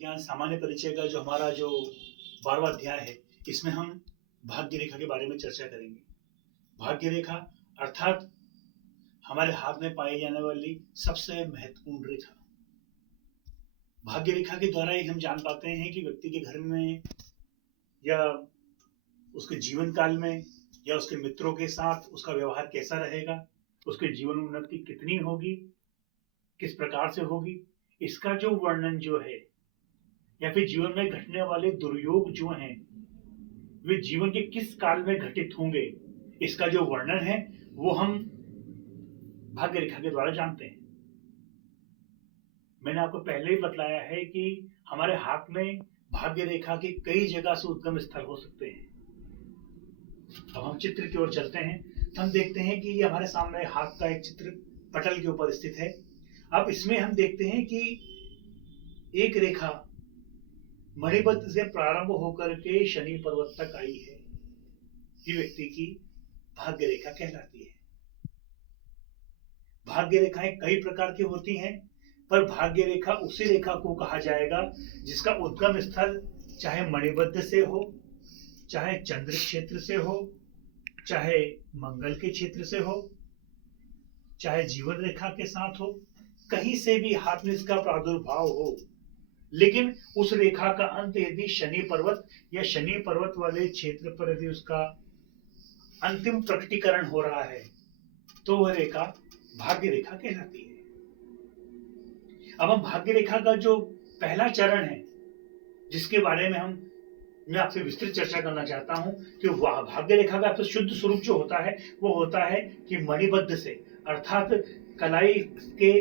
ज्ञान सामान्य परिचय का जो हमारा जो 12वां अध्याय है, इसमें हम भाग्य रेखा के बारे में चर्चा करेंगे। भाग्य रेखा अर्थात हमारे हाथ में पाई जाने वाली सबसे महत्वपूर्ण रेखा। भाग्य रेखा के द्वारा ही हम जान पाते हैं कि व्यक्ति के घर में या उसके जीवन काल में या उसके मित्रों के साथ उसका व्यवहार कैसा रहेगा, उसके जीवन में उन्नति कितनी होगी, किस प्रकार से होगी, इसका जो वर्णन जो है या फिर जीवन में घटने वाले दुर्योग जो हैं वे जीवन के किस काल में घटित होंगे, इसका जो वर्णन है वो हम भाग्य रेखा के द्वारा जानते हैं। मैंने आपको पहले ही बतलाया है कि हमारे हाथ में भाग्य रेखा के कई जगह से उद्गम स्थल हो सकते हैं। अब हम चित्र की ओर चलते हैं तो हम देखते हैं कि ये हमारे सामने हाथ का एक चित्र पटल के ऊपर स्थित है। अब इसमें हम देखते हैं कि एक रेखा मणिबद्ध से प्रारंभ होकर के शनि पर्वत तक आई है। ये व्यक्ति की भाग्य रेखा कहलाती है। भाग्य रेखाएं कई प्रकार की होती हैं, पर भाग्य रेखा उसी रेखा को कहा जाएगा जिसका उद्गम स्थल चाहे मणिबद्ध से हो, चाहे चंद्र क्षेत्र से हो, चाहे मंगल के क्षेत्र से हो, चाहे जीवन रेखा के साथ हो, कहीं से भी हाथ में इसका प्रादुर्भाव हो, लेकिन उस रेखा का अंत यदि शनि पर्वत या शनि पर्वत वाले क्षेत्र पर यदि उसका अंतिम प्रकटीकरण हो रहा है तो वह रेखा भाग्य रेखा कहलाती है। अब हम भाग्य रेखा का जो पहला चरण है जिसके बारे में मैं आपसे विस्तृत चर्चा करना चाहता हूं कि भाग्य रेखा का तो शुद्ध स्वरूप जो होता है वो होता है कि मणिबद्ध से अर्थात कलाई के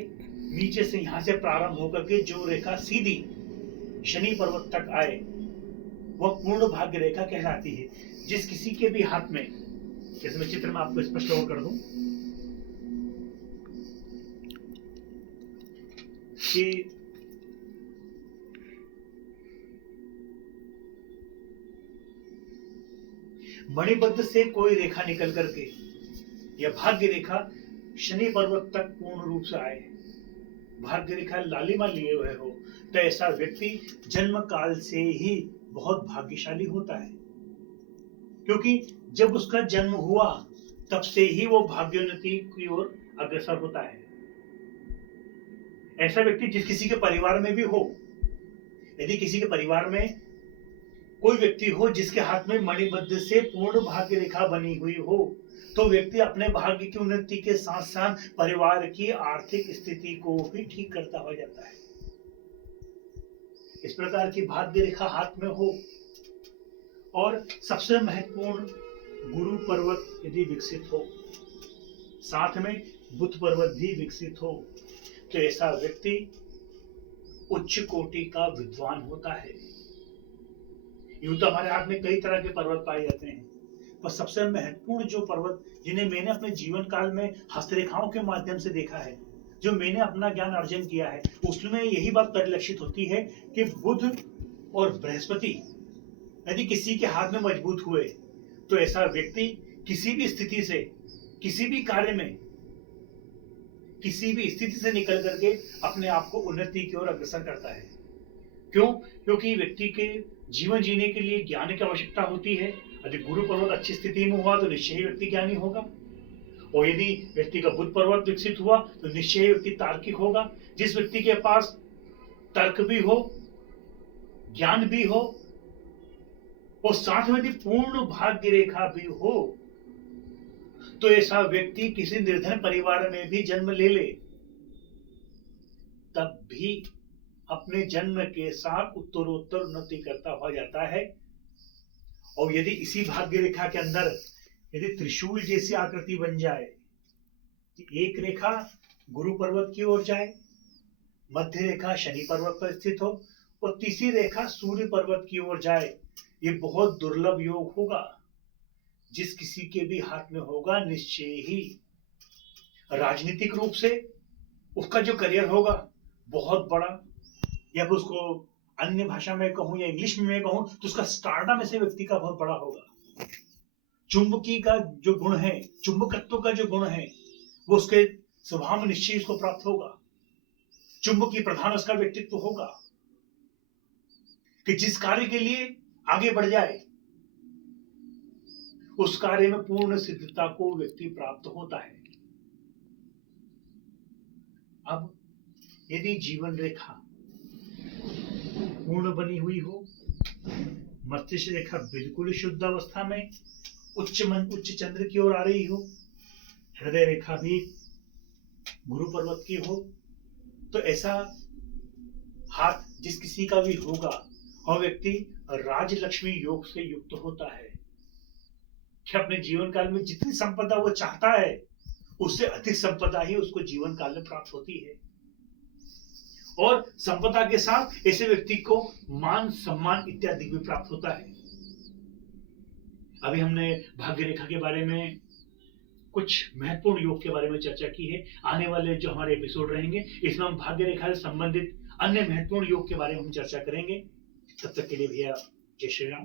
नीचे से यहां से प्रारंभ होकर के जो रेखा सीधी शनि पर्वत तक आए वह पूर्ण भाग्य रेखा कहलाती है। जिस किसी के भी हाथ में, जैसे मैं चित्र में आपको स्पष्ट और कर दूं कि मणिबद्ध से कोई रेखा निकल करके या भाग्य रेखा शनि पर्वत तक पूर्ण रूप से आए, भाग्य रेखा लालिमा लिए हुए हो, तो ऐसा व्यक्ति जन्म काल से ही बहुत भाग्यशाली होता है, क्योंकि जब उसका जन्म हुआ तब से ही वो भाग्योन्नति की ओर अग्रसर होता है। ऐसा व्यक्ति जिस किसी के परिवार में भी हो, यदि किसी के परिवार में कोई व्यक्ति हो जिसके हाथ में मणिबद्ध से पूर्ण भाग्य रेखा बनी हुई हो, तो व्यक्ति अपने भाग्य की उन्नति के साथ साथ परिवार की आर्थिक स्थिति को भी ठीक करता हो जाता है। इस प्रकार की भाग्य रेखा हाथ में हो और सबसे महत्वपूर्ण गुरु पर्वत यदि विकसित हो, साथ में बुध पर्वत भी विकसित हो, तो ऐसा व्यक्ति उच्च कोटि का विद्वान होता है। यूं तो हमारे हाथ में कई तरह के पर्वत पाए जाते हैं, पर सबसे महत्वपूर्ण जो पर्वत जिन्हें मैंने अपने जीवन काल में हस्तरेखाओं के माध्यम से देखा है, जो मैंने अपना ज्ञान अर्जन किया है, उसमें यही बात परिलक्षित होती है कि बुध और बृहस्पति यदि किसी के हाथ में मजबूत हुए तो ऐसा व्यक्ति किसी भी स्थिति से, किसी भी कार्य में, किसी भी स्थिति से निकल करके अपने आप को उन्नति की ओर अग्रसर करता है। क्यों? क्योंकि व्यक्ति के जीवन जीने के लिए ज्ञान की आवश्यकता होती है। यदि गुरु पर्वत अच्छी स्थिति में हुआ तो निश्चय ही व्यक्ति ज्ञानी होगा, और यदि व्यक्ति का बुध पर्वत विकसित हुआ तो निश्चय ही व्यक्ति तार्किक होगा। जिस व्यक्ति के पास तर्क भी हो, ज्ञान भी हो और साथ में यदि पूर्ण भाग्य रेखा भी हो, तो ऐसा व्यक्ति किसी निर्धन परिवार में भी जन्म ले ले तब भी अपने जन्म के साथ उत्तरोत्तर उन्नति करता हो जाता है। और यदि इसी भाग्य रेखा के अंदर यदि त्रिशूल जैसी आकृति बन जाए कि एक रेखा गुरु पर्वत की ओर जाए, मध्य रेखा शनि पर्वत पर स्थित हो और तीसरी रेखा सूर्य पर्वत की ओर जाए, ये बहुत दुर्लभ योग होगा। जिस किसी के भी हाथ में होगा निश्चय ही राजनीतिक रूप से उसका जो करियर होगा बहुत बड़ा, या फिर उसको अन्य भाषा में कहूं या इंग्लिश में मैं कहूं तो उसका स्टारडम ऐसे व्यक्ति का बहुत बड़ा होगा। चुंबकी का जो गुण है, चुंबकत्व का जो गुण है, वो उसके स्वभाव में निश्चय उसको प्राप्त होगा। चुंबकीय प्रधान उसका व्यक्तित्व होगा। कि जिस कार्य के लिए आगे बढ़ जाए उस कार्य में पूर्ण सिद्धता को व्यक्ति प्राप्त होता है। अब यदि जीवन रेखा पूर्ण बनी हुई हो, मस्तिष्क रेखा बिल्कुल शुद्ध अवस्था में उच्च चंद्र की ओर आ रही हो, हृदय रेखा भी गुरु पर्वत की हो, तो ऐसा हाथ जिस किसी का भी होगा और व्यक्ति राजलक्ष्मी योग से युक्त होता है कि अपने जीवन काल में जितनी संपदा वो चाहता है उससे अधिक संपदा ही उसको जीवन काल में प्राप्त होती है। और संपदा के साथ ऐसे व्यक्ति को मान सम्मान इत्यादि भी प्राप्त होता है। अभी हमने भाग्य रेखा के बारे में कुछ महत्वपूर्ण योग के बारे में चर्चा की है। आने वाले जो हमारे एपिसोड रहेंगे इसमें हम भाग्य रेखा से संबंधित अन्य महत्वपूर्ण योग के बारे में हम चर्चा करेंगे। तब तक के लिए भैया जय श्री राम।